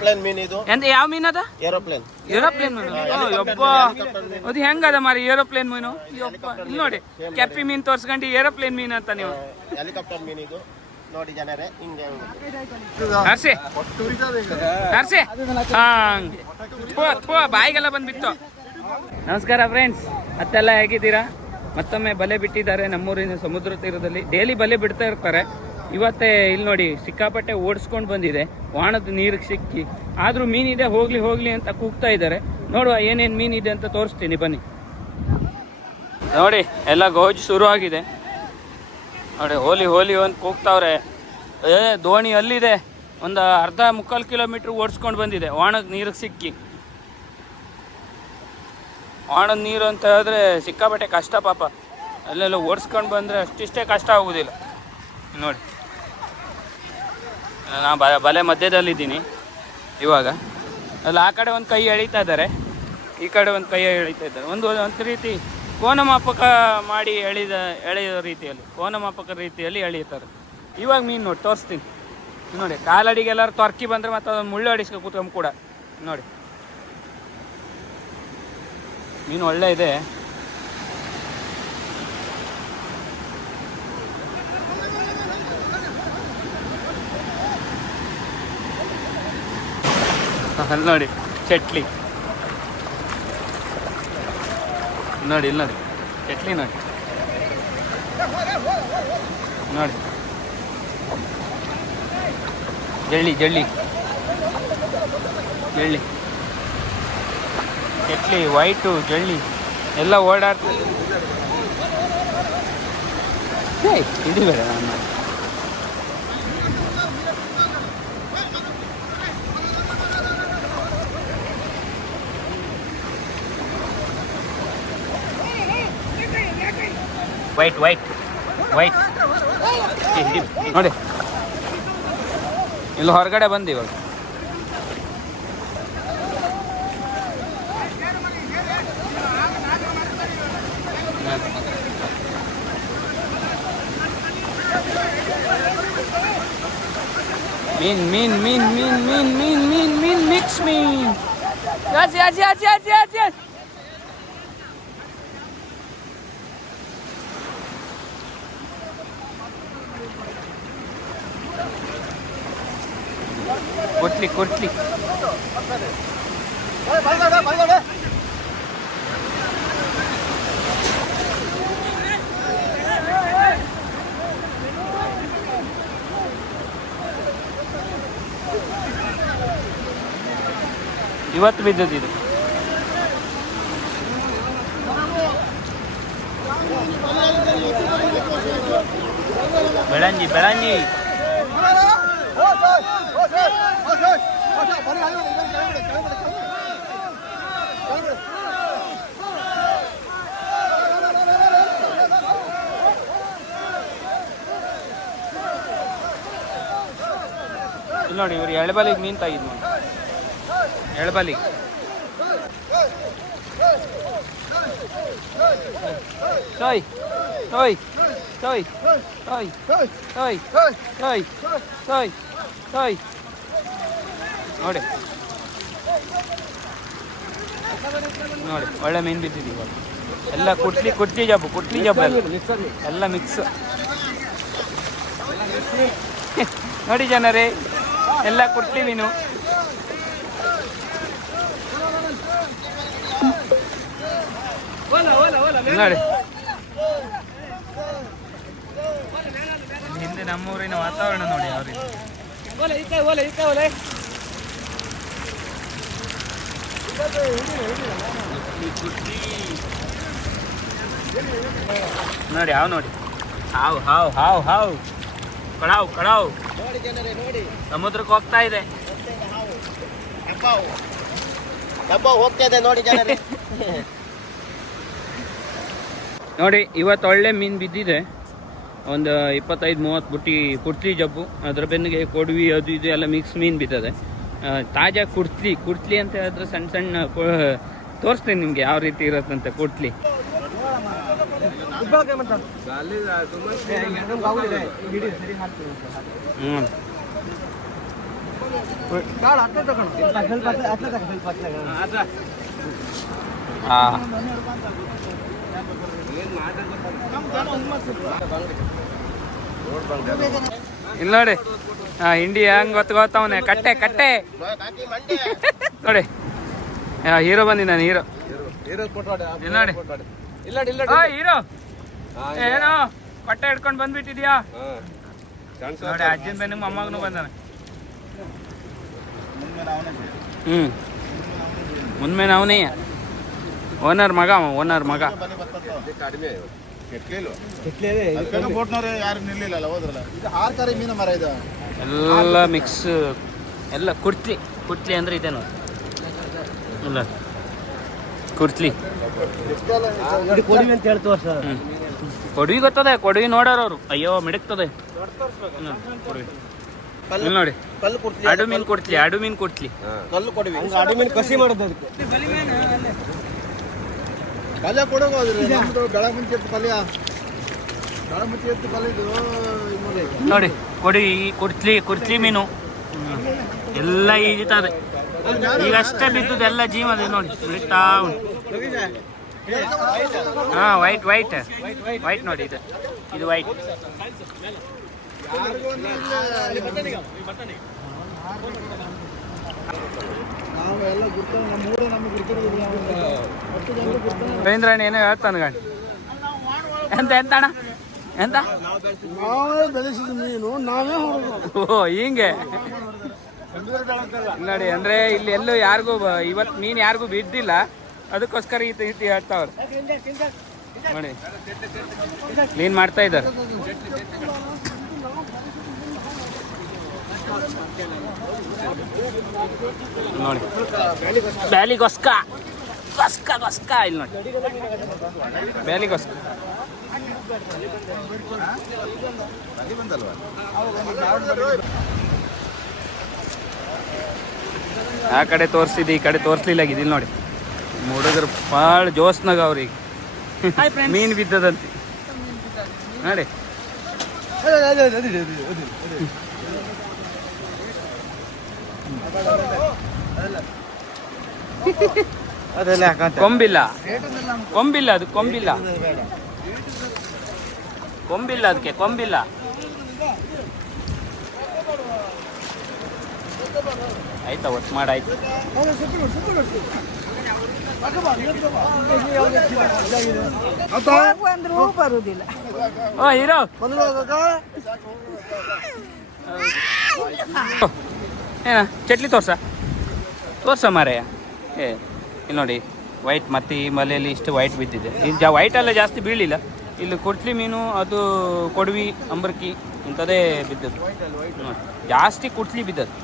Plane ಮೀನ್ ಇದು? ಎಂತ ಯಾವ ಮೀನದ ಏರೋಪ್ಲೇನ್ ಏರೋಪ್ಲೇನ್ ಮೀನು. ಯಪ್ಪ ಅದು ಹೆಂಗದ ಮಾರಿ ಏರೋಪ್ಲೇನ್ ಮೀನು? ಯಪ್ಪ ಇಲ್ಲಿ ನೋಡಿ ಕೆಪ್ಪಿ ಮೀನ್ ತೋರ್ಸ್ಕೊಂಡು ಏರೋಪ್ಲೇನ್ ಮೀನ್ ಅಂತ ನೀವು. ಹೆಲಿಕಾಪ್ಟರ್ ಮೀನ್ ಇದು. ನೋಡಿ ಜನರೇ ಹಿಂಗೆ ಥು, ಬಾಯಿಗೆಲ್ಲ ಬಂದ್ಬಿತ್ತು ನಮಸ್ಕಾರ ಫ್ರೆಂಡ್ಸ್ ಅತ್ತೆಲ್ಲ ಹೇಗಿದ್ದೀರಾ? ಮತ್ತೊಮ್ಮೆ ಬಲೆ ಬಿಟ್ಟಿದ್ದಾರೆ ನಮ್ಮೂರಿನ ಸಮುದ್ರ ತೀರದಲ್ಲಿ. ಡೈಲಿ ಬಲೆ ಬಿಡ್ತಾ ಇರ್ತಾರೆ. ಇವತ್ತೇ ಇಲ್ಲಿ ನೋಡಿ ಸಿಕ್ಕಾಪಟ್ಟೆ ಓಡಿಸ್ಕೊಂಡು ಬಂದಿದೆ. ವಾಣದ ನೀರಿಗೆ ಸಿಕ್ಕಿ. ಆದರೂ ಮೀನಿದೆ ಹೋಗಲಿ ಹೋಗಲಿ ಅಂತ ಕೂಗ್ತಾ ಇದ್ದಾರೆ. ನೋಡುವ ಏನೇನು ಮೀನಿದೆ ಅಂತ ತೋರಿಸ್ತೀನಿ, ಬನ್ನಿ. ನೋಡಿ, ಎಲ್ಲ ಗೋಜು ಶುರು ಆಗಿದೆ. ನೋಡಿ, ಹೋಲಿ ಹೋಲಿ ಅಂತ ಕೂಗ್ತಾವ್ರೆ. ಏ, ದೋಣಿ ಅಲ್ಲಿದೆ. ಒಂದು ಅರ್ಧ ಮುಕ್ಕಾಲು ಕಿಲೋಮೀಟ್ರ್ ಓಡಿಸ್ಕೊಂಡು ಬಂದಿದೆ. ವಾಣದ ನೀರಿಗೆ ಸಿಕ್ಕಿ. ವಾಣದ ನೀರು ಅಂತ ಹೇಳಿದ್ರೆ ಸಿಕ್ಕಾಪಟ್ಟೆ ಕಷ್ಟ ಪಾಪ. ಅಲ್ಲೆಲ್ಲ ಓಡಿಸ್ಕೊಂಡು ಬಂದರೆ ಅಷ್ಟಿಷ್ಟೇ ಕಷ್ಟ ಆಗೋದಿಲ್ಲ. ನೋಡಿ. ನಾ ಬ, ಬಲೆ ಮಧ್ಯದಲ್ಲಿದ್ದೀನಿ ಇವಾಗ. ಅಲ್ಲಿ, ಆ ಕಡೆ ಒಂದು ಕೈ ಎಳಿತಾ ಇದ್ದಾರೆ. ಈ ಕಡೆ ಒಂದು ಕೈ ಎಳಿತಾ ಇದ್ದಾರೆ. ಒಂದು ಒಂದು ರೀತಿ ಕೋನ ಮಾಪಕ ಮಾಡಿ ಎಳಿದ, ಎಳೆಯೋ ರೀತಿಯಲ್ಲಿ ಕೋನ ಮಾಪಕ ರೀತಿಯಲ್ಲಿ ಎಳಿತಾರೆ. ಇವಾಗ ಮೀನು ನೋಡಿ, ತೋರಿಸ್ತೀನಿ. ನೋಡಿ, ಕಾಲಡಿಗೆ ಎಲ್ಲರೂ ತೊರ್ಕಿ ಬಂದರೆ ಮತ್ತು ಅದೊಂದು ಮುಳ್ಳು ಅಡಿಸ್ಕೊ ಕೂತ್ಕೊಂಡು ಕೂಡ. ನೋಡಿ. ಮೀನು ಒಳ್ಳೆ ಇದೆ. ಅಲ್ಲಿ ನೋಡಿ ಚಟ್ಲಿ ನೋಡಿ, ಇಲ್ಲಿ ನೋಡಿ ಚಟ್ಲಿ ನೋಡಿ. ನೋಡಿ. ಜಳ್ಳಿ ಜಳ್ಳಿ. ಜಳ್ಳಿ. ಚಟ್ಲಿ ವೈಟು ಜಳ್ಳಿ. ಎಲ್ಲ ಓಡಾಡ್ತೀವಿ ಇದು ಬೇಡ ನಾನು ವೈಟ್ ವೈಟ್ ವೈಟ್ ನೋಡಿ ಇಲ್ಲಿ ಹೊರಗಡೆ ಬಂದು ಇವಾಗ ಮೀನ್ ಮೀನ್ ಮೀನ್ ಮೀನ್ ಮೀನ್ ಮೀನ್ ಮೀನ್ ಮೀನ್ ಮಿಕ್ಸ್ ಮೀನ್ ಯಸ್ ಯಸ್ ಯಸ್ ಯಸ್ ಯಸ್ ಯಸ್ ಕೊಟ್ಲಿ ಕೊಟ್ಲಿ. ಇವತ್ತು ಬಿದ್ದದಿದು ಬೆಳಂಜಿ ಬೆಳಂಜಿ ನೋಡಿ, ಇವ್ರು ಎಳಬಲಿಗೆ ಮೀನ್ ತಾಗಿದ್ ನೋಡಿ. ಎಳಬಲಿಗೆ ಟಾಯ್ ಟೋಯ್ ಟೋಯ್ ಟೋಯ್ ಟೋಯ್ ಟೋಯ್ ಟೋಯ್ ಟೋಯ್ ನೋಡಿ. ನೋಡಿ, ಒಳ್ಳೆ ಮೀನು ಬಿದ್ದಿದೆ ಇವಾಗ. ಎಲ್ಲ ಕುಟ್ಲಿ ಕುಟ್ಲಿ ಜಬ್ಬು ಕುಟ್ಲಿ ಜಬ್ಬು ಎಲ್ಲ. ಮಿಕ್ಸ್ ನೋಡಿ ಜನರೇ, ಎಲ್ಲ ಕುಟ್ಲಿ ಮೀನು. ನೋಡಿ. ಹಿಂದೆ ನಮ್ಮೂರಿನ ವಾತಾವರಣ ನೋಡಿ ಯಾವ ರೀತಿ ನೋಡಿ, ಹಾವು ನೋಡಿ. ಹಾವು ಹಾವು ಹಾವು ಹಾವು. ಜನರೇ ನೋಡಿ ಸಮುದ್ರಕ್ಕೆ ಹೋಗ್ತಾ ಇದೆ. ನೋಡಿ, ಇವತ್ತು ಒಳ್ಳೆ ಮೀನು ಬಿದ್ದಿದೆ. ಒಂದು ಇಪ್ಪತ್ತೈದು, ಮೂವತ್ತು ಬುಟ್ಟಿ ಕುರ್ತ್ಲಿ ಜಬ್ಬು. ಅದರ ಬೆನ್ನಿಗೆ ಕೊಡ್ವಿ, ಅದು ಇದು ಎಲ್ಲ ಮಿಕ್ಸ್ ಮೀನು ಬಿದ್ದದೆ. ತಾಜಾ ಕುರ್ತ್ಲಿ ಕುರ್ತ್ಲಿ ಅಂತ ಹೇಳಿದ್ರೆ ಸಣ್ಣ ಸಣ್ಣ ತೋರಿಸ್ತೇನೆ ನಿಮಗೆ ಯಾವ ರೀತಿ ಇರತ್ತಂತೆ ಕುರ್ತ್ಲಿ. ಹ್ಞೂ ಹಾ ಇಲ್ಲಿ ನೋಡಿ. ಹಾ ಹಿಂಡಿ ಹೆಂಗ್ ಗೊತ್ತ ಕಟ್ಟೆ ಕಟ್ಟೆ. ನೋಡಿ. ಹೀರೋ ಬಂದಿದ್ದಾನೆ ಹೀರೋ. ಇಲ್ಲಿ ನೋಡಿ. ಹೀರೋ. ಏನೋ? ಕಟ್ಟೆ ಹಿಡ್ಕೊಂಡು ಬಂದ್ಬಿಟ್ಟಿದ್ಯಾ? ನೋಡಿ, ಅಜ್ಜನ ಬೆನ್ನು ಮೊಮ್ಮಗನು ಬಂದಾನೆ. ಹ್ಮ್. ಮುಂದ್ಮೇಲೆ ಅವನೇ. ಓನರ್ ಮಗ ಓನರ್ ಮಗ. ಬೋಟ್ನವ್ರು ಯಾರು ನಿಲ್ಲಿಲ್ಲ ಹೋದ್ರಲ್ಲ. ಇದು ಆರು ಕರೆ ಮೀನ ಮರ ಇದು. ಎಲ್ಲ ಮಿಕ್ಸ್ ಎಲ್ಲ ಕುರ್ತಿ ಕುರ್ತಿ ಅಂದ್ರೆ ಇದೆ ನೋಡಿ ಇಲ್ಲ. ಕುರ್ತ್ಲಿ. ಕೊಡಿವಿ ಅಂತ ಹೇಳ್ತಾರ ಸರ್. ಕೊಡವಿ ಗೊತ್ತದೆ ಕೊಡವಿ ನೋಡೋರು ಅವರು. ಅಯ್ಯೋ ಮಿಡಕ್ತದೆ ಕೊಡವಿ. ಇಲ್ಲಿ ನೋಡಿ. ಅಡು ಮೀನ್ ಕೊಡ್ತಿ ಅಡು ಮೀನ್ ಕೊಡ್ತಿ ಕಲ್ಲು ಕೊಡಿವಿ. ಅಡಿ ಮೀನು ಕಸಿ ಮಾಡೋದು ಅದಕ್ಕೆ. ಪಲ್ಯ ಕೊಡೋದು ಹೋದ್ರಿ ನಮ್ದು ಬೆಳಗ್ಗೆ ಎತ್ತು ಪಲ್ಯ. ಬೆಳಗ್ಗೆ ಎತ್ತು ಪಲ್ಯ ಇದು ನೋಡಿ ನೋಡಿ ಕೊಡಿ ಕುರ್ತ್ಲಿ ಕುರ್ತ್ಲಿ ಮೀನು. ಎಲ್ಲ ಈಜಿತಾರೆ ಈಗ ಅಷ್ಟೇ ಬಿದ್ದುದು ಎಲ್ಲ ಜೀವದ ನೋಡಿ ಬಿಡ್ತಾ ಉಂಟು. ಹಾ ವೈಟ್ ವೈಟ್ ವೈಟ್ ನೋಡಿ ಇದು. ಇದು ವೈಟ್ ರವೀಂದ್ರಣ್ಣ ಏನೋ ಹೇಳ್ತಾನೆ ಗಾಡಿ. ಎಂತ ಎಂತ ಅಣ್ಣ? ಎಂತ? ನಾವೇ ಬೆಳೆಸಿದ ಮೀನು ನಾವೇ ಹೊರದು ಓ ಹಿಂಗೆ. ನೋಡಿ ಅಂದ್ರೆ ಇಲ್ಲಿ ಎಲ್ಲೂ ಯಾರಿಗೂ ಇವತ್ತು ಮೀನು ಯಾರಿಗೂ ಬಿದ್ದಿಲ್ಲ. ಅದಕ್ಕೋಸ್ಕರ ಈ ರೀತಿ ಹೇಳ್ತಾವ್ರು. ನೋಡಿ. ಕ್ಲೀನ್ ಮಾಡ್ತಾ ಇದ್ದಾರೆ. ನೋಡಿ. ಬ್ಯಾಲಿಗೊಸ್ಕ. ಗೊಸ್ಕ ಗೊಸ್ಕ. ಇಲ್ಲಿ ನೋಡಿ. ಬ್ಯಾಲಿಗೊಸ್ಕ. ಆ ಕಡೆ ತೋರಿಸಿದ್ದು ಈ ಕಡೆ ತೋರಿಸ್ಲಿಲ್ಲ ಇಲ್ಲಿ ನೋಡಿ. ಹುಡುಗರು ಭಾಳ ಜೋಸ್ನಾಗ ಅವ್ರಿಗೆ ಮೀನು ಬಿದ್ದದಂತೆ. ನೋಡಿ. ಅದೆಲ್ಲ ಕೊಂಬಿಲ್ಲ. ಕೊಂಬಿಲ್ಲ ಅದು ಕೊಂಬಿಲ್ಲ. ಕೊಂಬಿಲ್ಲ ಅದಕ್ಕೆ ಕೊಂಬಿಲ್ಲ. ಆಯ್ತಾ ಒಟ್ಟು ಮಾಡಾಯ್ತು ಅಂದ್ರೂ ಇರೋ ಓ ಹೀರೋ. ಏನ ಚಟ್ಲಿ ತೋರ್ಸ? ತೋರ್ಸ ಮಾರಯ್ಯ. ಏ, ಇಲ್ಲಿ ನೋಡಿ ವೈಟ್ ಮತ್ತೆ ಈ ಮಲೆಯಲ್ಲಿ ಇಷ್ಟು ವೈಟ್ ಬಿದ್ದಿದೆ. ಇಲ್ಲಿ ಜಾ ವೈಟ್ ಎಲ್ಲ ಜಾಸ್ತಿ ಬೀಳಿಲ್ಲ ಇಲ್ಲಿ ಕೊಡ್ಲಿ ಮೀನು, ಅದು ಕೊಡವಿ, ಅಂಬರ್ಕಿ, ಇಂಥದ್ದೇ ಬಿದ್ದದ್ದು. ಜಾಸ್ತಿ ಕುಟ್ಲಿ ಬಿದ್ದದ್ದು.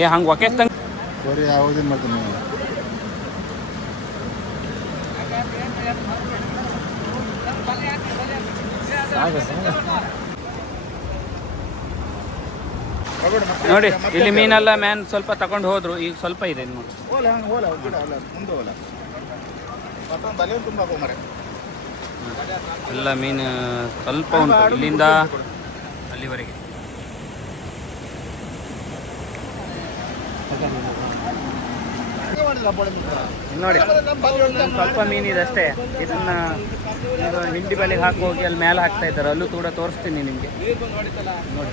ಏ, ಹಂಗೆ ಒಕೆ ತಂಗ ಮಾಡ್ತೀನಿ ನೋಡಿ ಇಲ್ಲಿ ಮೀನೆಲ್ಲ ಮ್ಯಾನ್ ಸ್ವಲ್ಪ ತಗೊಂಡು ಹೋದ್ರು ಈಗ ಸ್ವಲ್ಪ ಇದೆ ನೋಡಿ ಎಲ್ಲ ಮೀನು ಸ್ವಲ್ಪ ಉಂಟು ಇಲ್ಲಿಂದ ಅಲ್ಲಿವರೆಗೆ. ನೋಡಿ. ಸ್ವಲ್ಪ ಮೀನಿದೆ ಅಷ್ಟೇ. ಇದನ್ನ ಇದು ಹಿಂಡಿ ಬಲೆಗೆ ಹಾಕಿ ಹೋಗಿ ಅಲ್ಲಿ ಮೇಲೆ ಹಾಕ್ತಾ ಇದ್ದಾರೆ. ಅಲ್ಲೂ ಕೂಡ ತೋರಿಸ್ತೀನಿ ನಿಮಗೆ. ನೋಡಿ.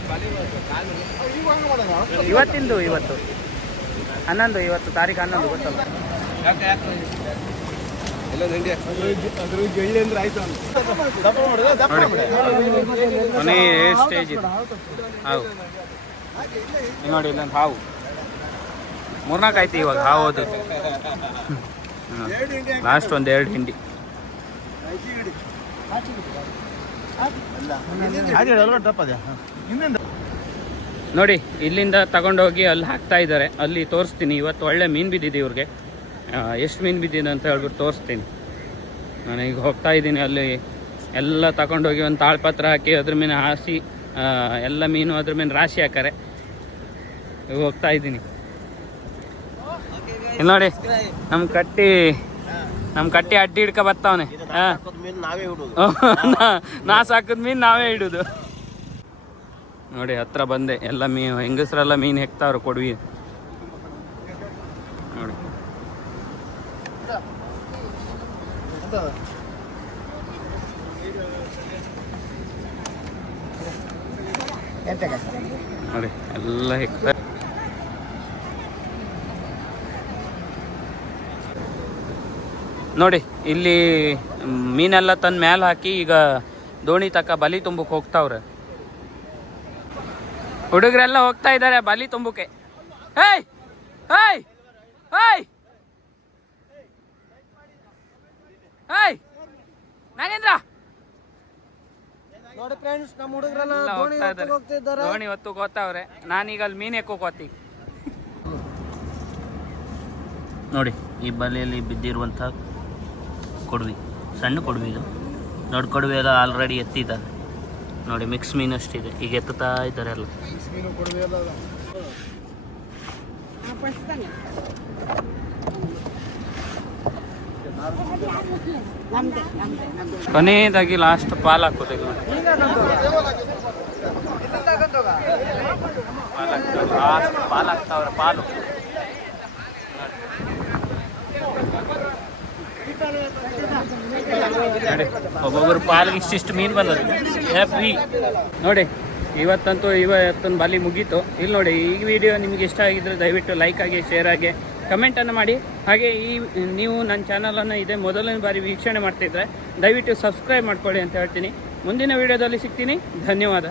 ಇವತ್ತಿಂದು ಇವತ್ತು. ಹನ್ನೊಂದು ಇವತ್ತು ತಾರೀಕು ಹನ್ನೊಂದು ಗೊತ್ತಲ್ಲ. ಕೊನೆ ಸ್ಟೇಜ್ ಇದೆ. ಹಾವು. ನೋಡಿ ಇಲ್ಲೊಂದು ಹಾವು. ಮೂರ್ನಾಲ್ಕು ಆಯ್ತು ಇವಾಗ ಹೌದು ಲಾಸ್ಟ್ ಒಂದು ಎರಡು ಹಿಂಡಿ. ನೋಡಿ, ಇಲ್ಲಿಂದ ತಗೊಂಡೋಗಿ ಅಲ್ಲಿ ಹಾಕ್ತಾ ಇದ್ದಾರೆ. ಅಲ್ಲಿ ತೋರಿಸ್ತೀನಿ, ಇವತ್ತು ಒಳ್ಳೆ ಮೀನು ಬಿದ್ದಿದೆ ಇವ್ರಿಗೆ. ಎಷ್ಟು ಮೀನು ಬಿದ್ದಿದೆ ಅಂತ ಹೇಳ್ಬಿಟ್ಟು ತೋರಿಸ್ತೀನಿ. ನಾನು ಈಗ ಹೋಗ್ತಾ ಇದ್ದೀನಿ ಅಲ್ಲಿ. ಎಲ್ಲ ತಗೊಂಡೋಗಿ ಒಂದು ತಾಳ್ಪತ್ರ ಹಾಕಿ, ಅದ್ರ ಮೇಲೆ ಹಾಸಿ ಎಲ್ಲ ಮೀನು ಅದ್ರ ಮೇಲೆ ರಾಶಿ ಹಾಕಾರೆ. ಹೋಗ್ತಾ ಇದ್ದೀನಿ. ಇಲ್ಲಿ ನೋಡಿ ನಮ್ಮ ಕಟ್ಟಿ ನಮ್ಮ ಕಟ್ಟಿ ಅಡ್ಡಿ ಹಿಡ್ಕ ಬರ್ತಾವನೆ ನಾ ಸಾಕದ್ ಮೀನು ನಾವೇ ಇಡುದು. ನೋಡಿ ಹತ್ರ ಬಂದೆ. ಎಲ್ಲ ಮೀ ಹೆಂಗಸರೆಲ್ಲ ಮೀನು ಹೆಕ್ತಾವ್ರು ಕೊಡ್ವಿ. ನೋಡಿ. ನೋಡಿ ಎಲ್ಲ ಹೆಕ್ತಾರೆ. ನೋಡಿ ಇಲ್ಲಿ ಮೀನೆಲ್ಲ ತಂದು ಮ್ಯಾಲೆ ಹಾಕಿ ಈಗ ದೋಣಿ ತಕ್ಕ ಬಲಿ ತುಂಬಕ್ಕೆ ಹೋಗ್ತಾವ್ರೆ. ಹುಡುಗರೆಲ್ಲ ಹೋಗ್ತಾ ಇದ್ದಾರೆ ಬಲಿ ತುಂಬಕ್ಕೆ. ಹೇಯ್ ಹೇಯ್ ಹೇಯ್ ಹೇಯ್ ನಾಗೇಂದ್ರ! ನೋಡಿ ಫ್ರೆಂಡ್ಸ್ ನಮ್ಮ ಹುಡುಗರೆಲ್ಲ ಎಲ್ಲ ದೋಣಿ ಹೋಗ್ತಾ ಇದ್ದಾರೆ ಹೋಗ್ತಿದ್ದಾರೆ. ದೋಣಿ ಹೊತ್ತು ಹೋಗ್ತಾವ್ರೆ ನಾನೀಗ ಅಲ್ಲಿ ಮೀನು ಎಕ್ಕೋಕೋತಿ ನೋಡಿ ಈ ಬಲೆಯಲ್ಲಿ ಬಿದ್ದಿರುವಂಥ ಕೊಡ್ವಿ. ಸಣ್ಣ ಕೊಡ್ವಿ ಇದು. ದೊಡ್ಡ ಕೊಡ್ವಿ ಎಲ್ಲ ಆಲ್ರೆಡಿ ಎತ್ತಿದ್ದಾರೆ. ನೋಡಿ ಮಿಕ್ಸ್ ಮೀನು ಅಷ್ಟಿದೆ. ಈಗ ಎತ್ತುತ್ತಾ ಇದ್ದಾರೆ ಎಲ್ಲ. ಕೊನೆಯದಾಗಿ ಲಾಸ್ಟ್ ಪಾಲ್ ಹಾಕೋದು ಈಗ ಲಾಸ್ಟ್ ಪಾಲ್ ಹಾಕ್ತಾವ್ರೆ ಪಾಲು. ನೋಡಿ. ಒಬ್ಬೊಬ್ಬರು ಪಾಲ್ಗೆ ಇಷ್ಟಿಷ್ಟು ಮೀನು ಬಂದದ್ದು. ಫ್ರೀ. ನೋಡಿ, ಇವತ್ತಂತೂ ಇವತ್ತೊಂದು ಬಾಲಿ ಮುಗೀತು. ಇಲ್ಲಿ ನೋಡಿ, ಈ ವಿಡಿಯೋ ನಿಮ್ಗೆ ಇಷ್ಟ ಆಗಿದ್ರೆ ದಯವಿಟ್ಟು ಲೈಕ್ ಆಗಿ ಶೇರ್ ಆಗಿ ಕಮೆಂಟನ್ನು ಮಾಡಿ. ಹಾಗೆ ಈ, ನೀವು ನನ್ನ ಚಾನಲನ್ನು ಇದೇ ಮೊದಲನೇ ಬಾರಿ ವೀಕ್ಷಣೆ ಮಾಡ್ತಿದ್ರೆ ದಯವಿಟ್ಟು ಸಬ್ಸ್ಕ್ರೈಬ್ ಮಾಡ್ಕೊಳ್ಳಿ ಅಂತ ಹೇಳ್ತೀನಿ. ಮುಂದಿನ ವಿಡಿಯೋದಲ್ಲಿ ಸಿಗ್ತೀನಿ. ಧನ್ಯವಾದ.